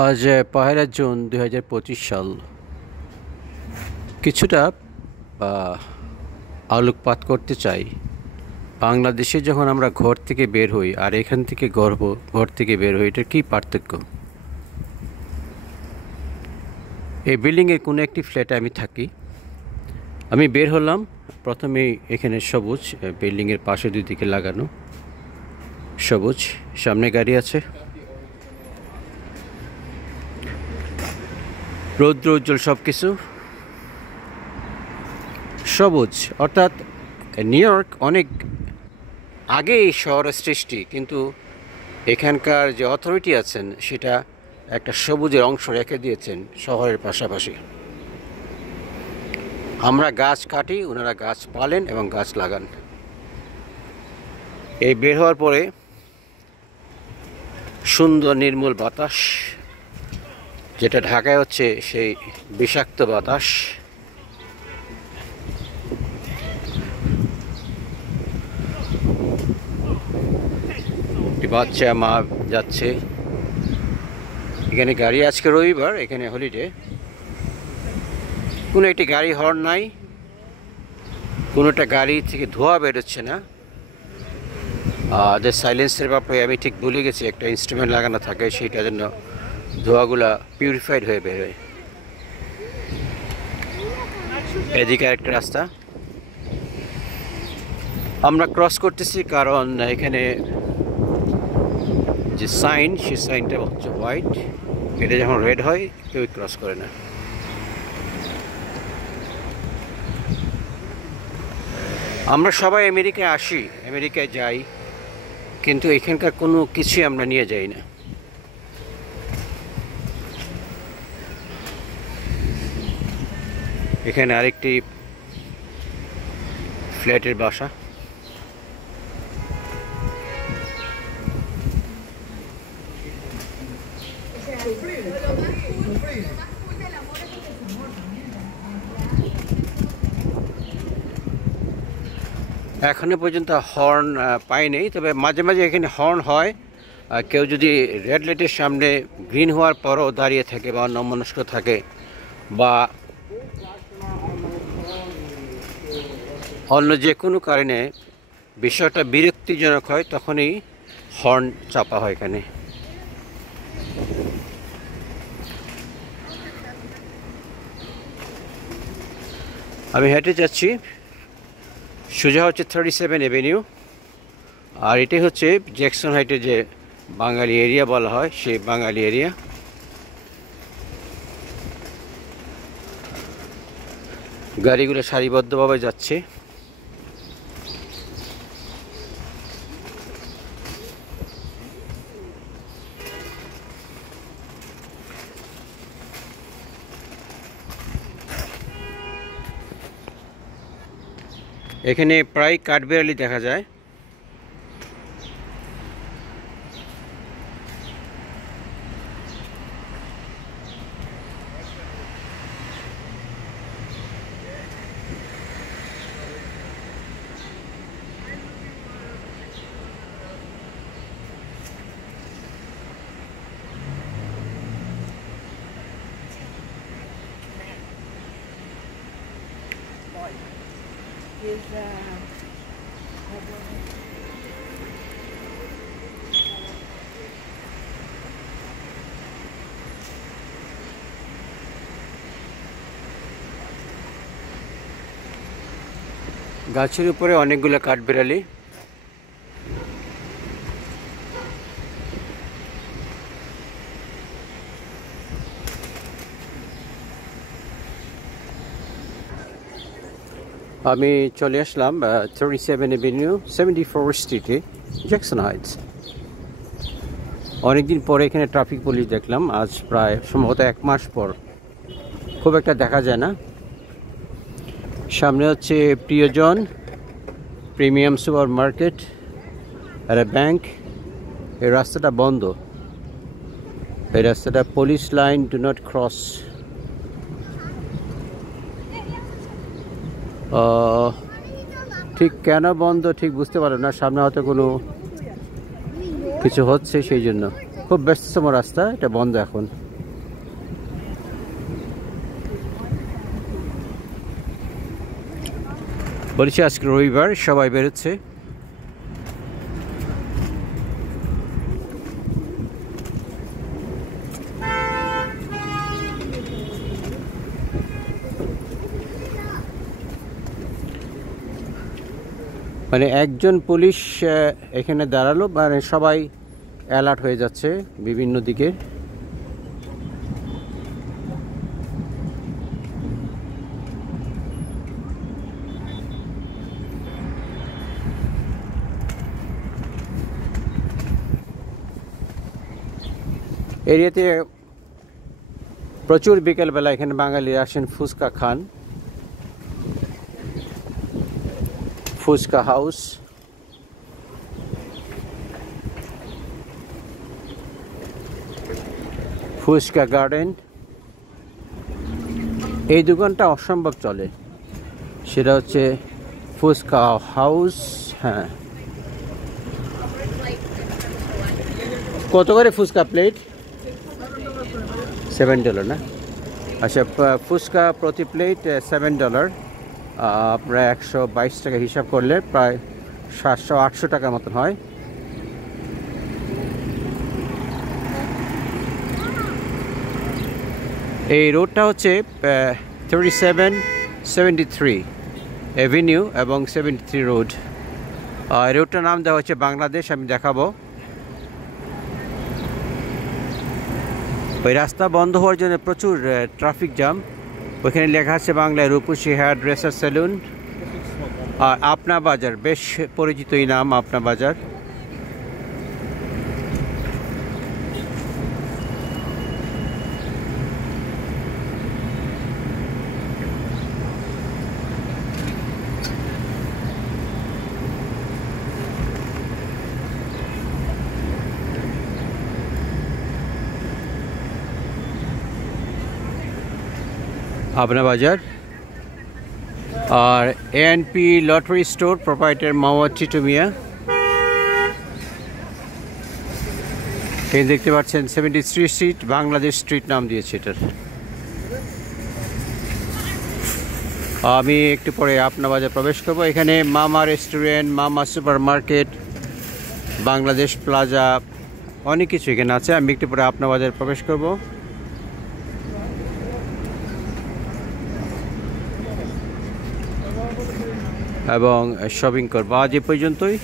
আজ 1 জুন 2025 সাল। কিছুটা আলোকপাত করতে চাই। বাংলাদেশে যখন আমরা ঘর থেকে বের হই আর এখান থেকে ঘর থেকে বের হই, এটার কী পার্থক্য? এই বিল্ডিংয়ের কোনো একটি ফ্ল্যাটে আমি থাকি। আমি বের হলাম, প্রথমেই এখানে সবুজ, বিল্ডিংয়ের পাশে দুই দিকে লাগানো সবুজ, সামনে গাড়ি আছে, রৌদ্র উজ্জ্বল সব কিছু সবুজ। অর্থাৎ নিউ ইয়র্ক অনেক আগে এই শহরের সৃষ্টি, কিন্তু এখানকার যে অথরিটি আছেন সেটা একটা সবুজের অংশ রেখে দিয়েছেন শহরের পাশাপাশি। আমরা গাছ কাটি, ওনারা গাছ পালেন এবং গাছ লাগান। এই বের হওয়ার পরে সুন্দর নির্মল বাতাস, যেটা ঢাকায় হচ্ছে সেই বিষাক্ত বাতাস। বাচ্চা মা যাচ্ছে, এখানে গাড়ি, আজকে রবিবার, এখানে হলিডে। কোনো একটি গাড়ি হর্ন নাই, কোনোটা গাড়ি থেকে ধোঁয়া বেরোচ্ছে না। যে সাইলেন্সের ব্যাপারে আমি ঠিক ভুলে গেছি, একটা ইনস্ট্রুমেন্ট লাগানো থাকে, সেইটার জন্য ধোঁয়াগুলা পিউরিফাইড হয়ে বেরোয়। এদিকে একটা রাস্তা আমরা ক্রস করতেছি, কারণ এখানে যে সাইন, সেই সাইনটা হচ্ছে হোয়াইট। এটা যখন রেড হয় কেউ ক্রস করে না। আমরা সবাই আমেরিকায় আসি, আমেরিকায় যাই, কিন্তু এখানকার কোনো কিছুই আমরা নিয়ে যাই না। এখানে আরেকটি ফ্ল্যাটের বাসা। এখনো পর্যন্ত হর্ন পাইনি, তবে মাঝে মাঝে এখানে হর্ন হয়। কেউ যদি রেড লাইটের সামনে গ্রিন হওয়ার পরও দাঁড়িয়ে থাকে বা অন্যমনস্ক থাকে বা অন্য যে কোনো কারণে বিষয়টা বিরক্তিজনক হয়, তখনই হর্ন চাপা হয় এখানে। আমি হেঁটে যাচ্ছি, সোজা হচ্ছে 37 অ্যাভিনিউ, আর এটাই হচ্ছে জ্যাকসন হাইটের যে বাঙালি এরিয়া বলা হয়, সেই বাঙালি এরিয়া। গাড়িগুলো সারিবদ্ধভাবে যাচ্ছে। এখানে প্রায় কাঠবিড়ালি দেখা যায়। গাছের উপরে অনেকগুলো কাঠবিড়ালি। আমি চলে আসলাম 37 অ্যাভিনিউ 74 স্ট্রিটে, জ্যাকসন হাইটস। অনেকদিন পরে এখানে ট্রাফিক পুলিশ দেখলাম, আজ প্রায় সম্ভবত 1 মাস পর। খুব একটা দেখা যায় না। সামনে হচ্ছে প্রিয়জন প্রিমিয়াম সুপার মার্কেট আর ব্যাংক। এই রাস্তাটা বন্ধ, এই রাস্তাটা police line do not cross. ঠিক কেন বন্ধ ঠিক বুঝতে পারলাম না, সামনে হয়তো কোনো কিছু হচ্ছে সেই জন্য। খুব ব্যস্ততম রাস্তা, এটা বন্ধ এখন। বলেছি আজকে রবিবার, সবাই বেরোচ্ছে। মানে একজন পুলিশ এখানে দাঁড়ালো, মানে সবাই অ্যালার্ট হয়ে যাচ্ছে বিভিন্ন দিকে। এরিয়াতে প্রচুর বিকেলবেলা এখানে বাঙালিরা আসেন ফুচকা খান। ফুচকা হাউস, ফুচকা গার্ডেন, এই দোকানটা অসম্ভব চলে। সেটা হচ্ছে ফুচকা হাউস। হ্যাঁ, কত করে ফুচকা প্লেট? $7 না? আচ্ছা, ফুচকা প্রতি প্লেট $7। প্রায় 122 টাকা হিসাব করলে প্রায় 700-800 টাকার মতন হয়। এই রোডটা হচ্ছে 3773 অ্যাভিনিউ এবং 73 রোড। রোডটার নাম দেওয়া হচ্ছে বাংলাদেশ, আমি দেখাবো। ওই রাস্তা বন্ধ হওয়ার জন্য প্রচুর ট্রাফিক জ্যাম। ওইখানে লেখা আছে বাংলায় রূপসী হেয়ার ড্রেসার সেলুন। আর আপনা বাজার, বেশ পরিচিত এই নাম, আপনা বাজার। আপনা বাজার। আর ANP lottery store, proprietor Mohammad Titu Mia. এই দেখতে পাচ্ছেন 73 স্ট্রিট, বাংলাদেশ স্ট্রিট নাম দিয়েছে এটার। আমি একটু পরে আপনা বাজার প্রবেশ করব। এখানে মামা রেস্টুরেন্ট, মামা সুপার মার্কেট, বাংলাদেশ প্লাজা, অনেক কিছু এখানে আছে। আমি একটু পরে আপনা বাজার প্রবেশ করব এবং শপিং করবো। আজ এ পর্যন্তই।